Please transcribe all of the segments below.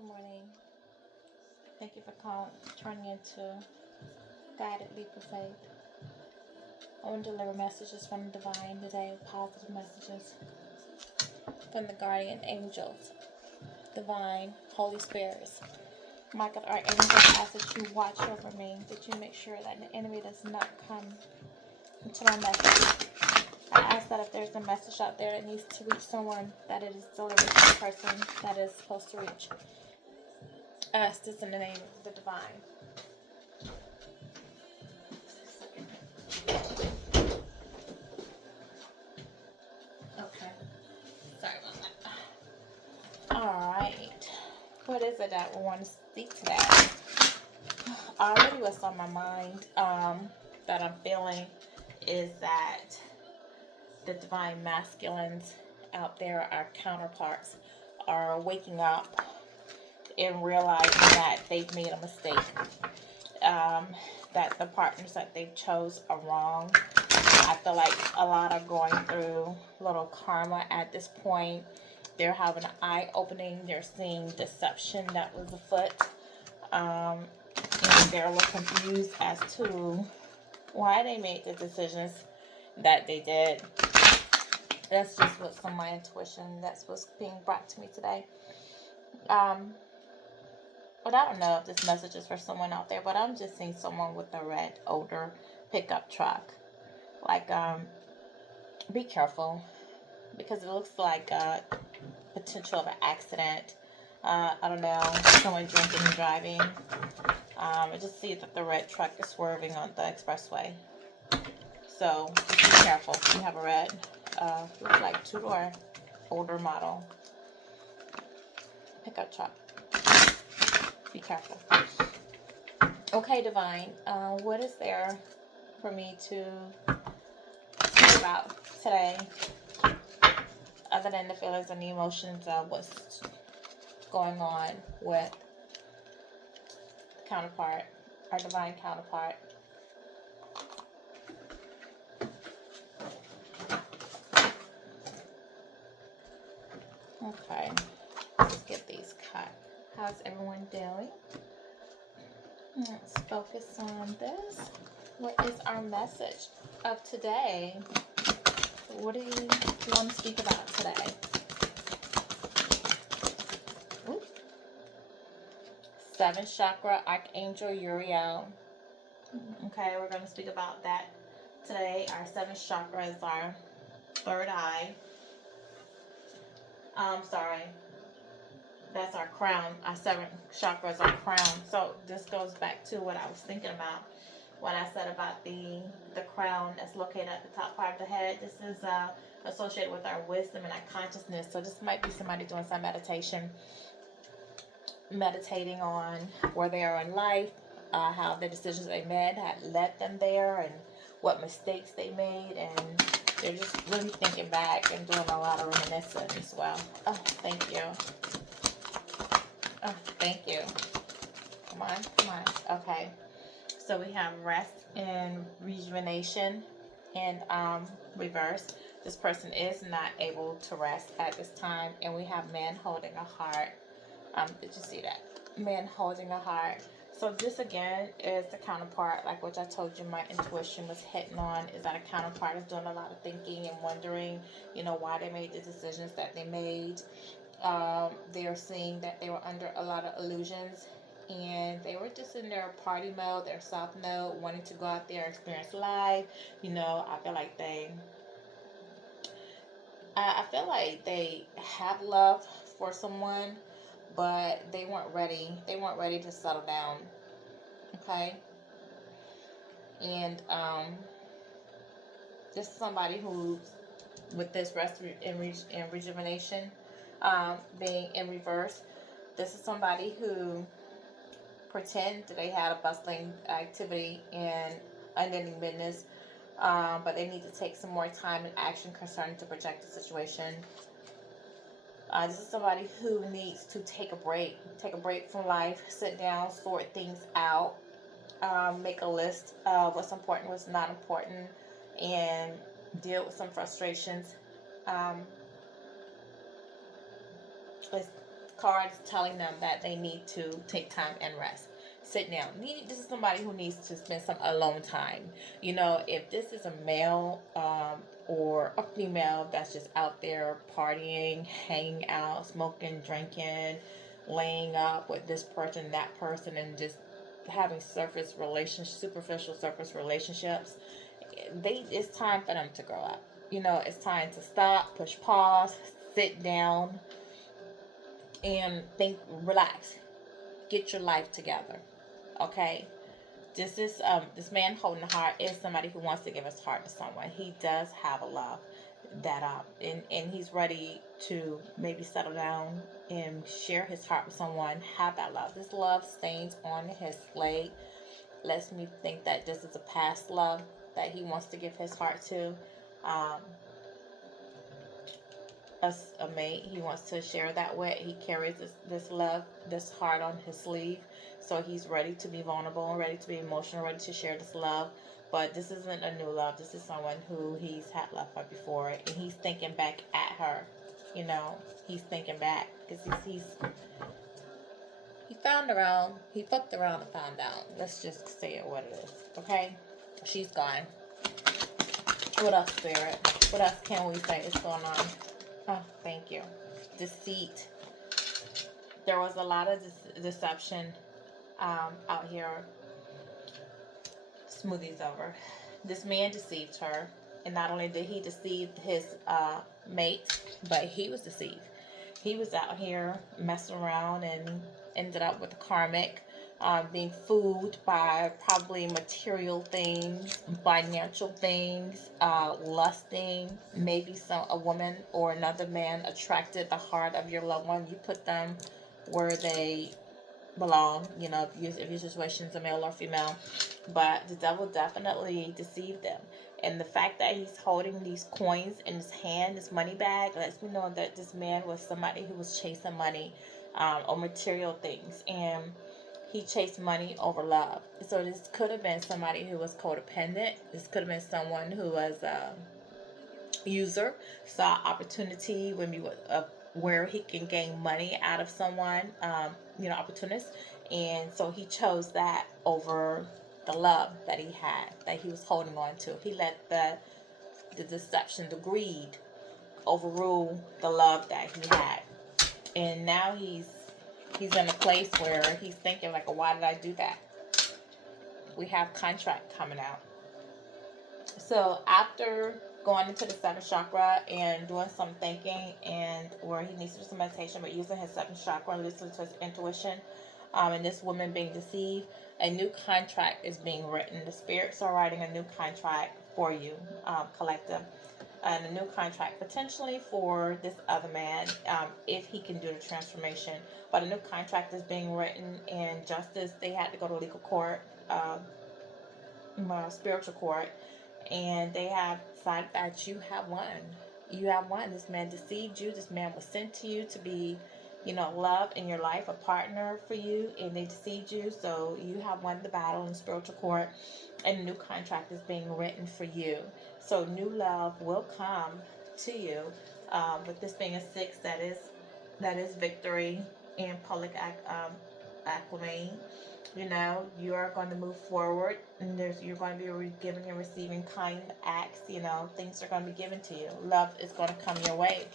Good morning. Thank you for turning into Guided Leap of Faith. I want to deliver messages from the divine today, positive messages from the guardian angels, divine, Holy Spirits. Michael, our angels, ask that you watch over me, that you make sure that the enemy does not come into my message. I ask that if there's a message out there that needs to reach someone, that it is delivered to the person that is supposed to reach. I ask this in the name of the divine. Okay. Sorry about that. Alright. What is it that we want to speak today? Already what's on my mind that I'm feeling is that the divine masculines out there, our counterparts, are waking up and realizing that they've made a mistake. That the partners that they chose are wrong. I feel like a lot are going through little karma at this point. They're having an eye-opening. They're seeing deception that was afoot. And they're a little confused as to why they made the decisions that they did. That's just what's on my intuition. That's what's being brought to me today. But I don't know if this message is for someone out there, but I'm just seeing someone with a red, older pickup truck. Like, be careful, because it looks like potential of an accident. I don't know, someone drinking and driving. I just see that the red truck is swerving on the expressway. So, just be careful. You have a red, looks like two-door, older model pickup truck. Be careful. Okay, divine. What is there for me to think about today, other than the feelings and the emotions of what's going on with counterpart, our divine counterpart? Okay, let's get these cut. How's everyone doing? Let's focus on this. What is our message of today? What do you want to speak about today? Oops. 7th chakra, Archangel Uriel. Okay, we're going to speak about that today. Our 7th chakra is our third eye. Sorry. That's our crown. Our 7th chakra is our crown. So this goes back to what I was thinking about when I said about the crown that's located at the top part of the head. This is associated with our wisdom and our consciousness. So this might be somebody doing some meditation, meditating on where they are in life, how the decisions they made had led them there, and what mistakes they made, and they're just really thinking back and doing a lot of reminiscing as well. Oh, thank you. Oh, thank you. Come on. Okay. So we have rest and rejuvenation in reverse. This person is not able to rest at this time. And we have man holding a heart. Did you see that? Man holding a heart. So this again is the counterpart, like which I told you my intuition was hitting on, is that a counterpart is doing a lot of thinking and wondering, why they made the decisions that they made. They're seeing that they were under a lot of illusions, and they were just in their party mode, their soft mode, wanting to go out there and experience life. I feel like they have love for someone, but they weren't ready. They weren't ready to settle down. Okay, and this is somebody who's with this rest and rejuvenation. Being in reverse, this is somebody who pretend that they had a bustling activity and unending business, but they need to take some more time and action concerning to project the situation. This is somebody who needs to take a break from life, sit down, sort things out, make a list of what's important, what's not important, and deal with some frustrations. It's card is telling them that they need to take time and rest. Sit down. This is somebody who needs to spend some alone time. You know, if this is a male or a female that's just out there partying, hanging out, smoking, drinking, laying up with this person, that person, and just having superficial surface relationships, it's time for them to grow up. You know, it's time to stop, push pause, sit down, and think, relax, get your life together. Okay, this man holding the heart is somebody who wants to give his heart to someone. He does have a love that and he's ready to maybe settle down and share his heart with someone, have that love. This love stains on his slate lets me think that this is a past love that he wants to give his heart to. um a mate he wants to share that with. He carries this love, this heart on his sleeve, so he's ready to be vulnerable, ready to be emotional, ready to share this love. But this isn't a new love. This is someone who he's had love for before, and he's thinking back at her. You know, he's thinking back because he found around, he fucked around and found out. Let's just say it what it is. Okay, she's gone. What else, Spirit? What else can we say is going on? Oh, thank you. Deceit. There was a lot of deception out here. Smoothie's over. This man deceived her, and not only did he deceive his mate, but he was deceived. He was out here messing around and ended up with a karmic, being fooled by probably material things, financial things, lusting. Maybe a woman or another man attracted the heart of your loved one. You put them where they belong, you know, if your situation is a male or female. But the devil definitely deceived them. And the fact that he's holding these coins in his hand, this money bag, lets me know that this man was somebody who was chasing money or material things. And he chased money over love. So this could have been somebody who was codependent. This could have been someone who was a user, saw opportunity where he can gain money out of someone, opportunist. And so he chose that over the love that he had, that he was holding on to. He let the deception, the greed, overrule the love that he had. And now he's in a place where he's thinking like, why did I do that? We have contract coming out. So after going into the seventh chakra and doing some thinking, and where he needs to do some meditation, but using his seventh chakra and listening to his intuition, and this woman being deceived, a new contract is being written. The spirits are writing a new contract for you, collective, and a new contract potentially for this other man, if he can do the transformation. But a new contract is being written, and justice, they had to go to legal court, spiritual court, and they have decided that you have won. You have won. This man deceived you. This man was sent to you to be, love in your life, a partner for you, and they deceived you. So you have won the battle in spiritual court, and a new contract is being written for you. So new love will come to you. With this being a 6, that is victory and public acclaim. You are going to move forward, and you're going to be giving and receiving kind acts. Things are going to be given to you. Love is going to come your way.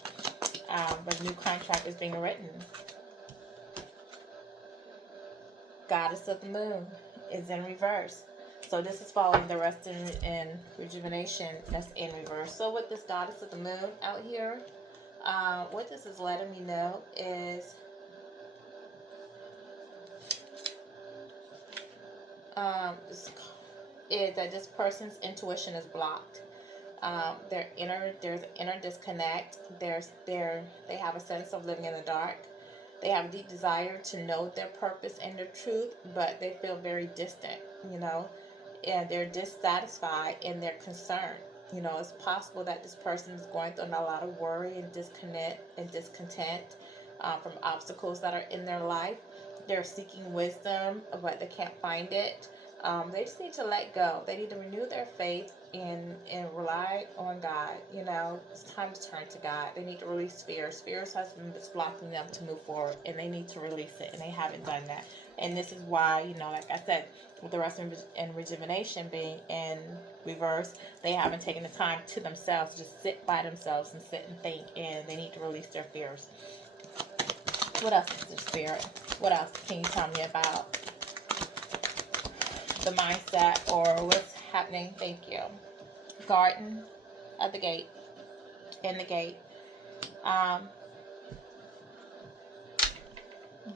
But a new contract is being written. Goddess of the Moon is in reverse. So this is following the rest and rejuvenation that's in reverse. So with this Goddess of the Moon out here, what this is letting me know is that this person's intuition is blocked. There's an inner disconnect. They have a sense of living in the dark. They have a deep desire to know their purpose and their truth, but they feel very distant, and they're dissatisfied in their concern. It's possible that this person is going through a lot of worry and discontent from obstacles that are in their life. They're seeking wisdom, but they can't find it. They just need to let go. They need to renew their faith and rely on God. You know, it's time to turn to God. They need to release fears. Fears has been blocking them to move forward, and they need to release it, and they haven't done that. And this is why, you know, like I said, with the rest and rejuvenation being in reverse, they haven't taken the time to themselves, just sit by themselves and sit and think, and they need to release their fears. What else is the spirit? What else can you tell me about the mindset or what's happening? Thank you. Garden at the gate, in the gate. Um,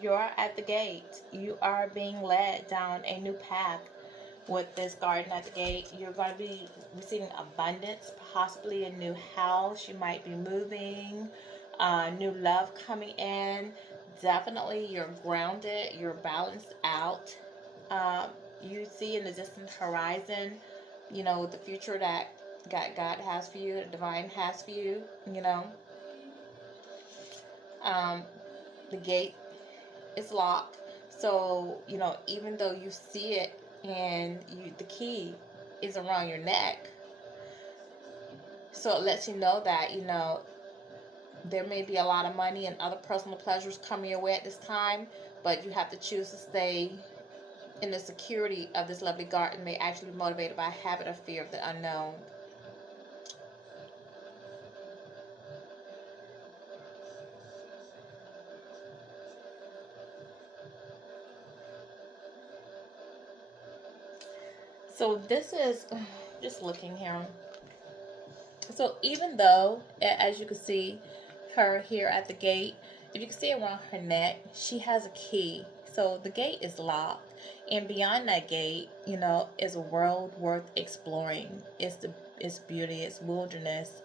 you're at the gate. You are being led down a new path with this garden at the gate. You're going to be receiving abundance, possibly a new house. You might be moving, new love coming in. Definitely, you're grounded. You're balanced out. You see in the distant horizon, you know, the future that God has for you, the divine has for you, you know. Um, the gate is locked. So, you know, even though you see it and the key is around your neck, so it lets you know that, you know, there may be a lot of money and other personal pleasures coming your way at this time, but you have to choose to stay in the security of this lovely garden. May actually be motivated by a habit or fear of the unknown. So this is just looking here. So even though, as you can see, her here at the gate, if you can see around her neck, she has a key. So the gate is locked, and beyond that gate, you know, is a world worth exploring. It's beauty, it's wilderness.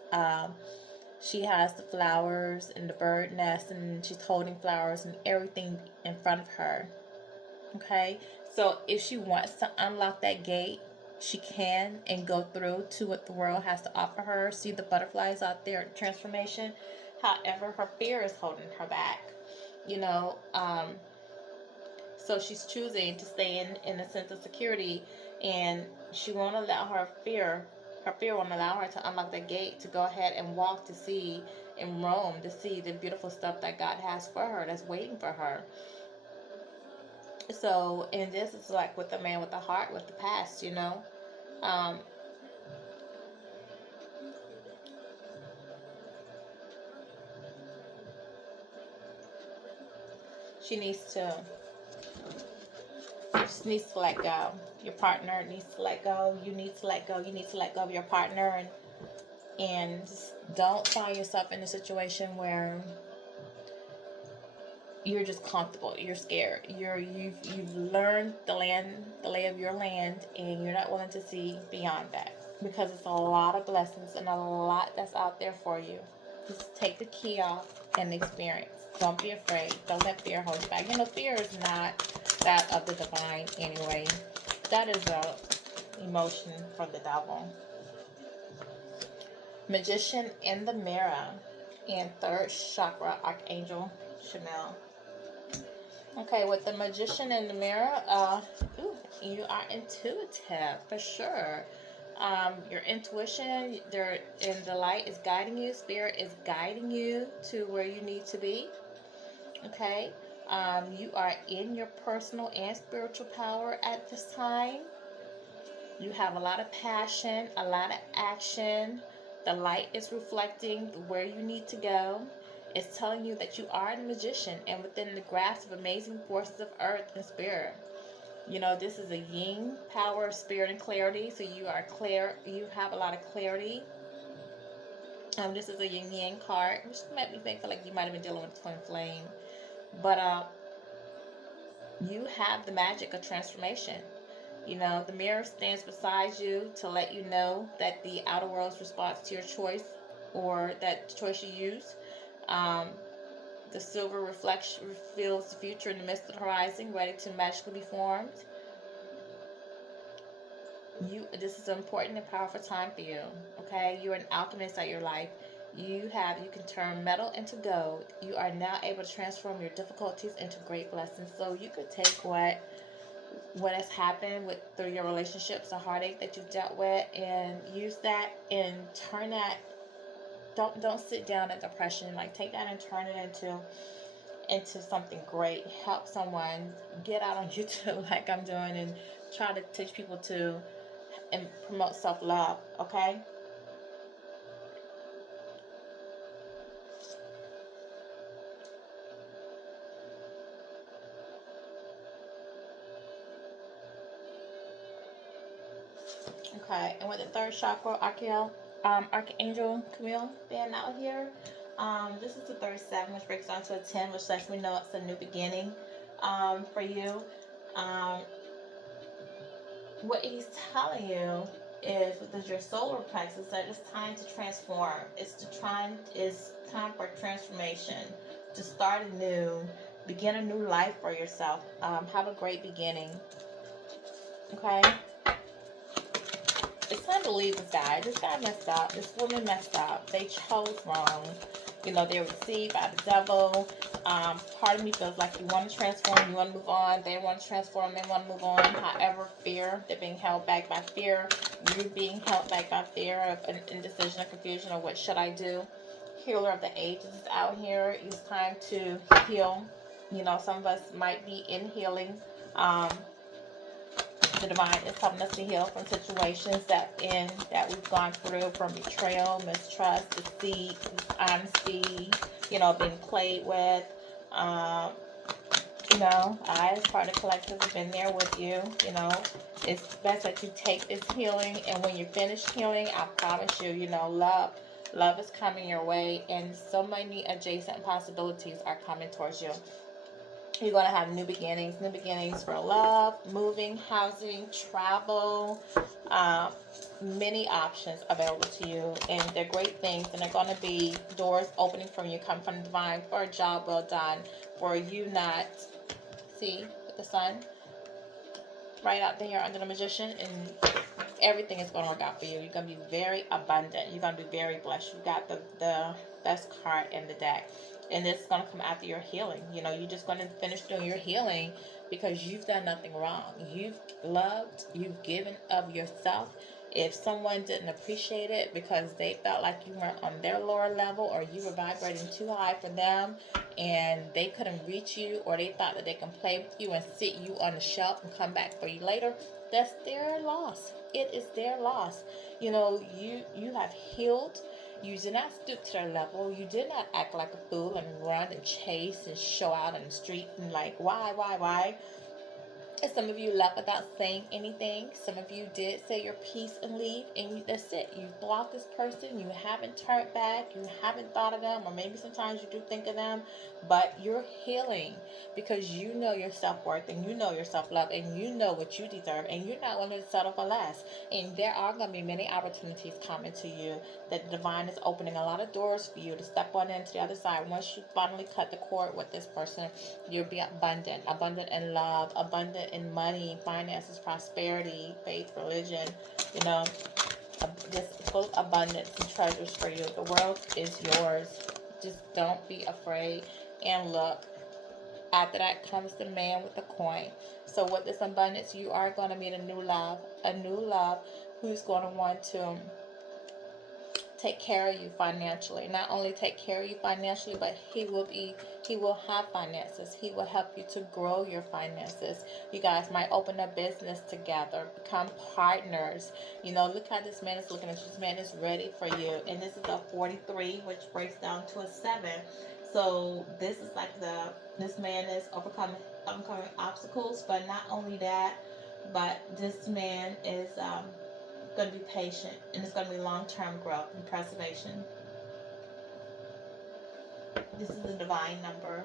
She has the flowers and the bird nest, and she's holding flowers and everything in front of her. Okay, so if she wants to unlock that gate, she can and go through to what the world has to offer her. See the butterflies out there, transformation. However, her fear is holding her back. You know, so she's choosing to stay in a sense of security, and she won't allow her fear. Her fear won't allow her to unlock the gate to go ahead and walk to see and roam to see the beautiful stuff that God has for her, that's waiting for her. So, and this is like with the man with the heart, with the past, you know. Um, she needs to, just needs to let go. Your partner needs to let go. You need to let go. You need to let go of your partner, and just don't find yourself in a situation where you're just comfortable. You're scared. You've learned the lay of your land, and you're not willing to see beyond that, because it's a lot of blessings and a lot that's out there for you. Just take the key off and experience. Don't be afraid. Don't let fear hold you back. You know, fear is not that of the divine anyway. That is a emotion from the devil. Magician in the mirror, and third chakra archangel Chanel. Okay, with the magician in the mirror, you are intuitive for sure. Your intuition, there in the light is guiding you. Spirit is guiding you to where you need to be. Okay, you are in your personal and spiritual power at this time. You have a lot of passion, a lot of action. The light is reflecting where you need to go. It's telling you that you are the magician and within the grasp of amazing forces of earth and spirit. You know, this is a yin power of spirit and clarity. So you are clear. You have a lot of clarity. This is a yin yang card, which might be feel like you might have been dealing with twin flame. But you have the magic of transformation. You know, the mirror stands beside you to let you know that the outer world's response to your choice or that choice you use. Um, the silver reflection reveals the future in the midst of the horizon, ready to magically be formed. This is an important and powerful time for you. Okay, you're an alchemist at your life. You can turn metal into gold. You are now able to transform your difficulties into great blessings. So you could take what has happened with through your relationships, the heartache that you've dealt with, and use that and turn that. Don't sit down in depression. Like, take that and turn it into something great. Help someone get out on YouTube like I'm doing, and try to teach people to and promote self-love. Okay. Okay, and with the third chakra, Archangel Camille being out here, this is the 37, which breaks down to a 10, which lets me know it's a new beginning for you. Um, what he's telling you is with your solar plexus that it's time to transform. It's time for transformation, to start anew, begin a new life for yourself. Have a great beginning. Okay. It's time to leave this guy. This guy messed up. This woman messed up. They chose wrong. You know, they were deceived by the devil. Part of me feels like you want to transform, you want to move on. They want to transform, they want to move on. However, fear, they're being held back by fear. You're being held back by fear of indecision or confusion of what should I do. Healer of the ages is out here. It's time to heal. You know, some of us might be in healing. The divine is helping us to heal from situations that we've gone through, from betrayal, mistrust, deceit, dishonesty, you know, being played with. You know, I, as part of the collective, have been there with you. You know, it's best that you take this healing, and when you're finished healing, I promise you, you know, love is coming your way, and so many adjacent possibilities are coming towards you. You're going to have new beginnings for love, moving, housing, travel, many options available to you. And they're great things, and they're going to be doors opening from you, come from the divine, for a job well done, for you not, see, with the sun, right out there under the magician, and everything is going to work out for you. You're going to be very abundant. You're going to be very blessed. You got the best card in the deck. And this is going to come after your healing. You know, you're just going to finish doing your healing because you've done nothing wrong. You've loved, you've given of yourself. If someone didn't appreciate it because they felt like you weren't on their lower level, or you were vibrating too high for them and they couldn't reach you, or they thought that they can play with you and sit you on the shelf and come back for you later, that's their loss. It is their loss. You know, you have healed. You did not stoop to their level. You did not act like a fool and run and chase and show out in the street and like, why? And some of you left without saying anything. Some of you did say your piece and leave, and that's it. You blocked this person. You haven't turned back. You haven't thought of them, or maybe sometimes you do think of them, but you're healing because you know your self-worth, and you know your self-love, and you know what you deserve, and you're not going to settle for less. And there are going to be many opportunities coming to you that the divine is opening a lot of doors for you to step on into the other side. Once you finally cut the cord with this person, you'll be abundant in love, abundant in money, finances, prosperity, faith, religion, you know, just full abundance and treasures for you. The world is yours. Just don't be afraid, and look. After that comes the man with the coin. So with this abundance, you are going to meet a new love who's going to want to take care of you financially. Not only take care of you financially, but he will have finances. He will help you to grow your finances. You guys might open a business together, become partners. You know, look how this man is looking at you. This man is ready for you. And this is a 43, which breaks down to a 7. So this is like this man is overcoming obstacles, but not only that, but this man is going to be patient, and it's going to be long-term growth and preservation. This is the divine number.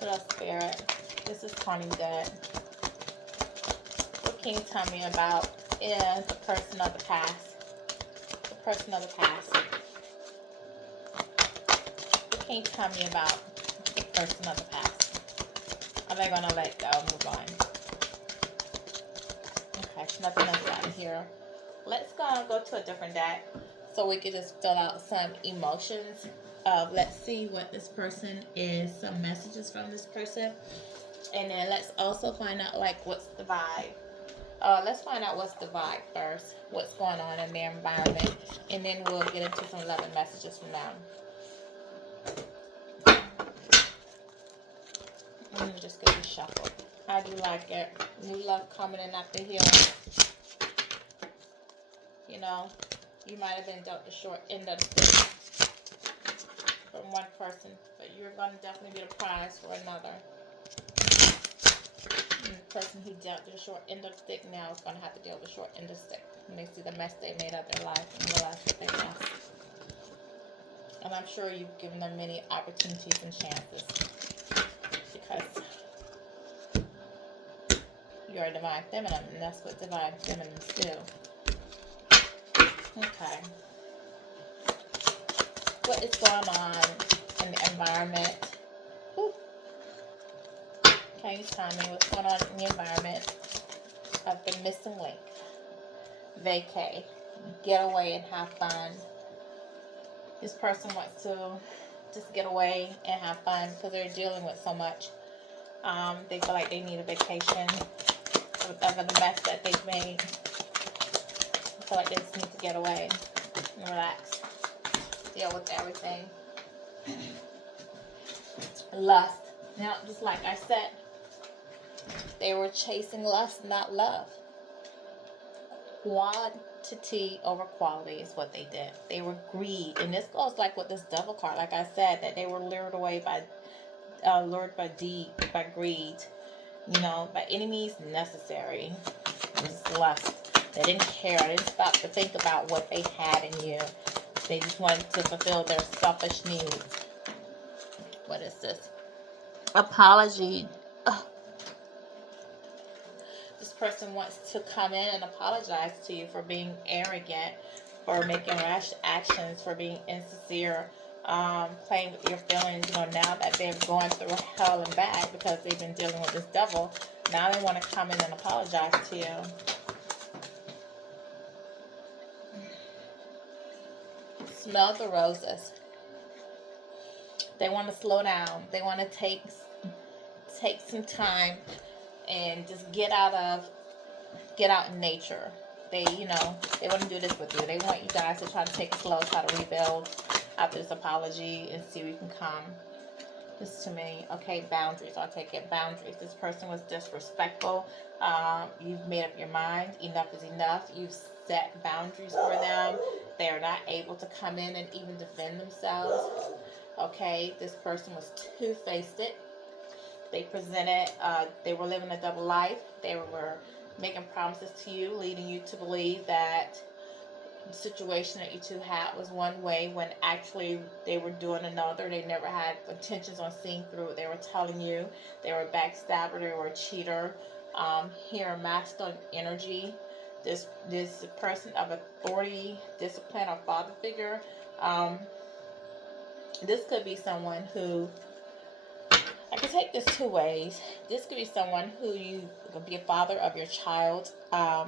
What else, Spirit? This is 20 dead. What can you tell me about is the person of the past? The person of the past. What can you tell me about the person of the past? Are they going to let go and move on? Okay, nothing else out here. Let's go to a different deck. So we could just fill out some emotions. Let's see what this person is, some messages from this person. And then let's also find out, like, what's the vibe. Let's find out what's the vibe first. What's going on in their environment. And then we'll get into some love and messages from them. Just get you shuffled. How do you like it? New love coming in after healing. You know, you might have been dealt the short end of the stick from one person, but you're going to definitely be the prize for another. And the person who dealt the short end of the stick now is going to have to deal with the short end of the stick when they see the mess they made of their life and realize that they messed. And I'm sure you've given them many opportunities and chances because you're a divine feminine, and that's what divine feminines do. Okay. What is going on in the environment? Whew. Can you tell me what's going on in the environment of the missing link? Vacay. Get away and have fun. This person wants to just get away and have fun because they're dealing with so much. They feel like they need a vacation because of the mess that they've made. I feel like they just need to get away and relax. Deal with everything. Lust. Now, just like I said, they were chasing lust, not love. Quantity over quality is what they did. They were greed. And this goes like with this devil card. Like I said, that they were lured away by greed. You know, by any means necessary. It was lust. They didn't care. They didn't stop to think about what they had in you. They just wanted to fulfill their selfish needs. What is this? Apology. Ugh. This person wants to come in and apologize to you for being arrogant, for making rash actions, for being insincere, playing with your feelings. You know, now that they're going through hell and back because they've been dealing with this devil, now they want to come in and apologize to you. Smell the roses. They want to slow down. They want to take some time and just get out in nature. They want to do this with you. They want you guys to try to take it slow, try to rebuild after this apology and see where you can come. This to me. Okay, boundaries. I'll take it. Boundaries. This person was disrespectful. You've made up your mind. Enough is enough. You've set boundaries for them. They are not able to come in and even defend themselves. Okay, this person was two-faced. They presented, they were living a double life. They were making promises to you, leading you to believe that the situation that you two had was one way when actually they were doing another. They never had intentions on seeing through what they were telling you. They were a backstabber. They were a cheater. Here, masculine energy. This person of authority, discipline, or father figure. This could be someone who, I can take this two ways. This could be someone who you could be a father of your child. A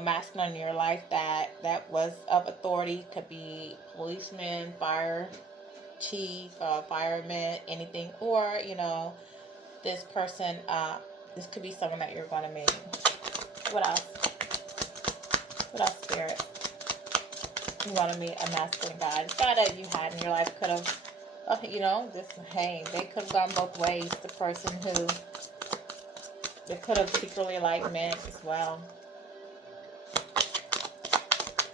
masculine in your life that was of authority. Could be policeman, fire chief, fireman, anything. Or, this person, this could be someone that you're going to meet. What else? What else, Spirit? You want to meet a masculine guy. This guy that you had in your life could have, they could have gone both ways. The person who, they could have secretly liked men as well.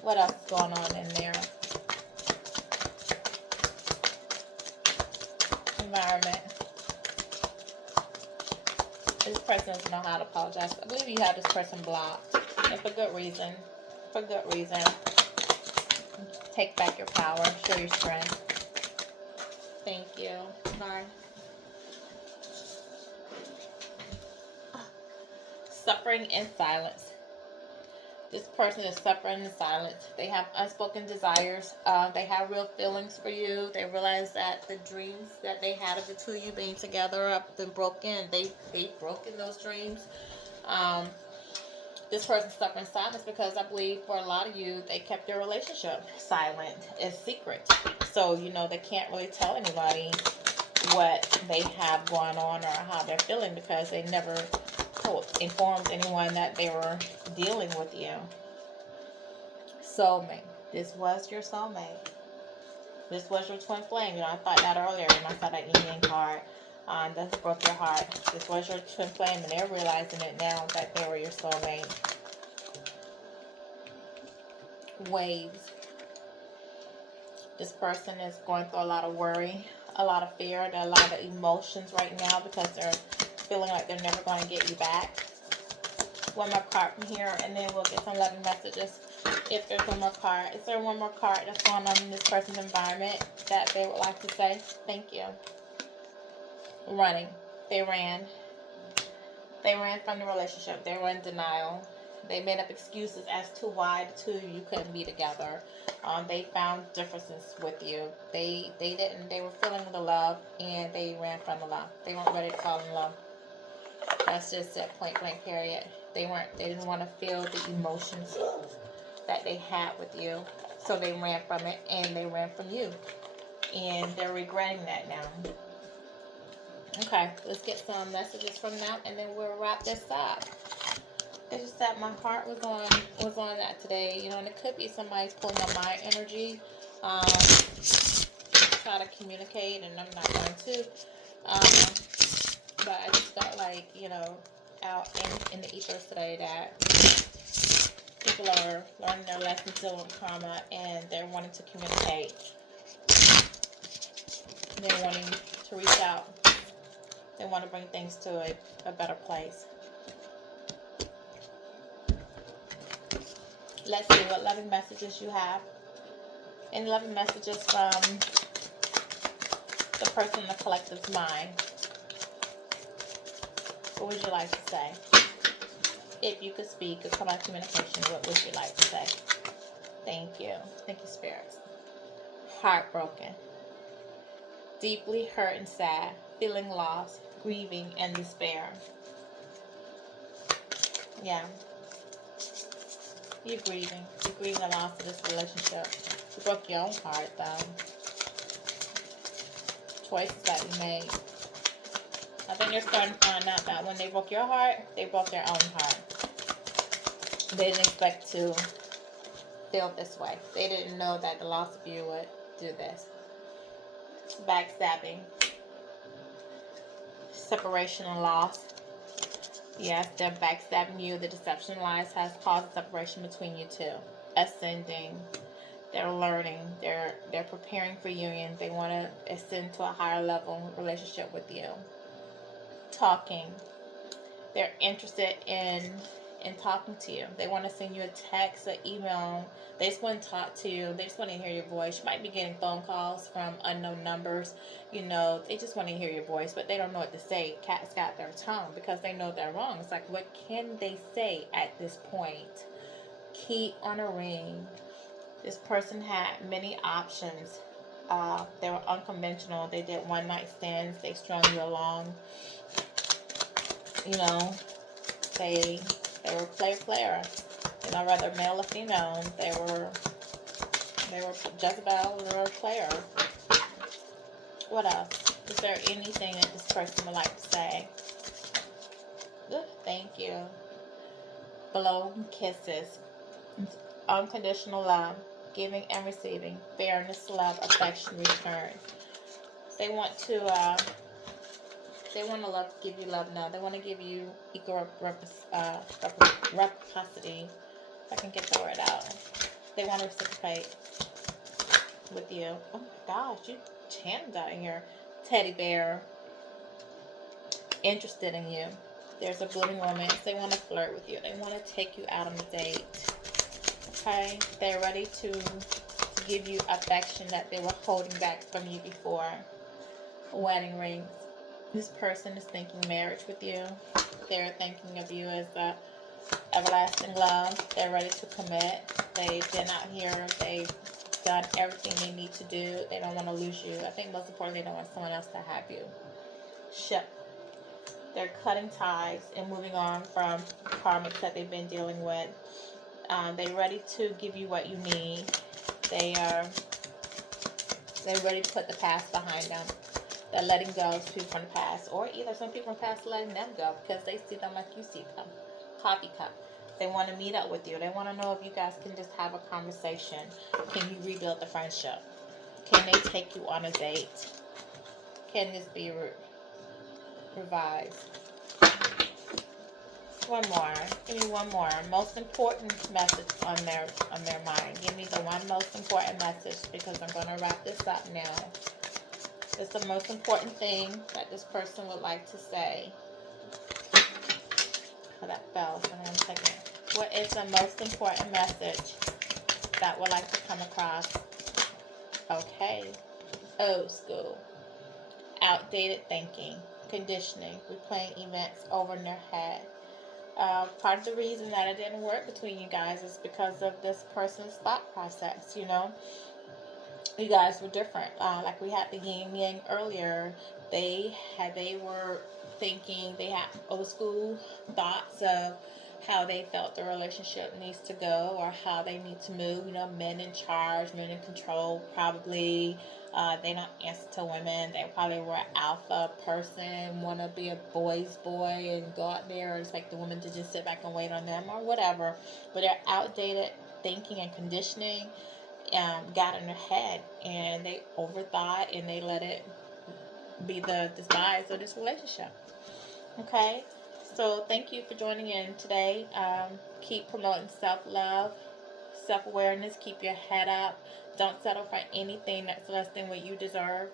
What else is going on in there? Environment. This person doesn't know how to apologize. I believe you have this person blocked. And for good reason. For good reason. Take back your power. Show your strength. Thank you. Bye. Suffering in silence. This person is suffering in silence. They have unspoken desires. They have real feelings for you. They realize that the dreams that they had of the two of you being together have been broken. They've broken those dreams. This person's suffering silence because I believe for a lot of you, they kept their relationship silent, as secret. So, you know, they can't really tell anybody what they have going on or how they're feeling because they never informed anyone that they were dealing with you. Soulmate. This was your soulmate. This was your twin flame. You know, I thought that earlier when I saw that union card. That broke your heart. This was your twin flame, and they're realizing it now that they were your soulmate. Waves. This person is going through a lot of worry, a lot of fear, a lot of emotions right now because they're feeling like they're never going to get you back. One more card from here, and then we'll get some loving messages. If there's one more card. Is there one more card that's going on in this person's environment that they would like to say? Thank you. Running. They ran. They ran from the relationship. They were in denial. They made up excuses as to why the two of you couldn't be together. They found differences with you. They didn't. They were feeling the love, and they ran from the love. They weren't ready to fall in love. That's just it. Point blank. Period. They didn't want to feel the emotions that they had with you, so they ran from it, and they ran from you, and they're regretting that now. Okay, let's get some messages from them, and then we'll wrap this up. It's just that my heart was on that today, you know, and it could be somebody's pulling on my energy, try to communicate, and I'm not going to, but I just felt like, you know, out in the ethers today that people are learning their lessons, dealing with karma, and they're wanting to communicate. They're wanting to reach out. They want to bring things to a better place. Let's see what loving messages you have. Any loving messages from the person in the collective's mind. What would you like to say? If you could speak or come out of communication, what would you like to say? Thank you. Thank you, spirits. Heartbroken. Deeply hurt and sad. Feeling lost. Grieving and despair. Yeah. You're grieving. You're grieving the loss of this relationship. You broke your own heart, though. Choices that you made. I think you're starting to find out that when they broke your heart, they broke their own heart. They didn't expect to feel this way. They didn't know that the loss of you would do this. Backstabbing. Separation and loss. Yes, they're backstabbing you. The deception lies has caused a separation between you two. Ascending. They're learning. They're preparing for union. They want to ascend to a higher level relationship with you. Talking. They're interested in talking to you. They want to send you a text, an email. They just want to talk to you. They just want to hear your voice. You might be getting phone calls from unknown numbers. You know, they just want to hear your voice, but they don't know what to say. Cat's got their tongue because they know they're wrong. It's like, what can they say at this point? Key on a ring. This person had many options. They were unconventional. They did one night stands. They strung you along. You know, they were player. You know, whether male or female, they were Jezebel or a player. What else? Is there anything that this person would like to say? Thank you. Blow kisses. Unconditional love. Giving and receiving. Fairness, love, affection, return. They want to give you love now. They want to give you equal reciprocity. If I can get the word out. They want to reciprocate with you. Oh my gosh, you chanted out in here. Teddy bear. Interested in you. There's a blooming romance. They want to flirt with you. They want to take you out on a date. Okay? They're ready to give you affection that they were holding back from you before. Wedding rings. This person is thinking marriage with you. They're thinking of you as a everlasting love. They're ready to commit. They've been out here. They've done everything they need to do. They don't want to lose you. I think most importantly, they don't want someone else to have you. Ship. They're cutting ties and moving on from karmics that they've been dealing with. They're ready to give you what you need. They're ready to put the past behind them. They're letting go of people from the past, or either some people from the past letting them go because they see them like you see them. Copycat. They want to meet up with you. They want to know if you guys can just have a conversation. Can you rebuild the friendship? Can they take you on a date? Can this be revised? One more. Give me one more. Most important message on their mind. Give me the one most important message, because I'm going to wrap this up now. It's the most important thing that this person would like to say. Oh, that fell. So 1 second. What is the most important message that would like to come across? Okay. Old school. Outdated thinking. Conditioning. Replaying events over in their head. Part of the reason that it didn't work between you guys is because of this person's thought process. You know, you guys were different. Like we had the yin yang earlier. They were thinking, they had old school thoughts of how they felt the relationship needs to go, or how they need to move. You know, men in charge, men in control, probably. They don't answer to women. They probably were an alpha person, want to be a boy's boy and go out there and expect the woman to just sit back and wait on them or whatever. But their outdated thinking and conditioning got in their head, and they overthought, and they let it be the demise of this relationship. Okay? So thank you for joining in today. Keep promoting self-love, self-awareness. Keep your head up. Don't settle for anything that's less than what you deserve.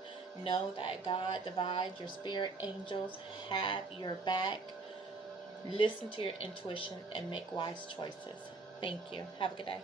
Know that God, divine, your spirit angels have your back. Listen to your intuition and make wise choices. Thank you. Have a good day.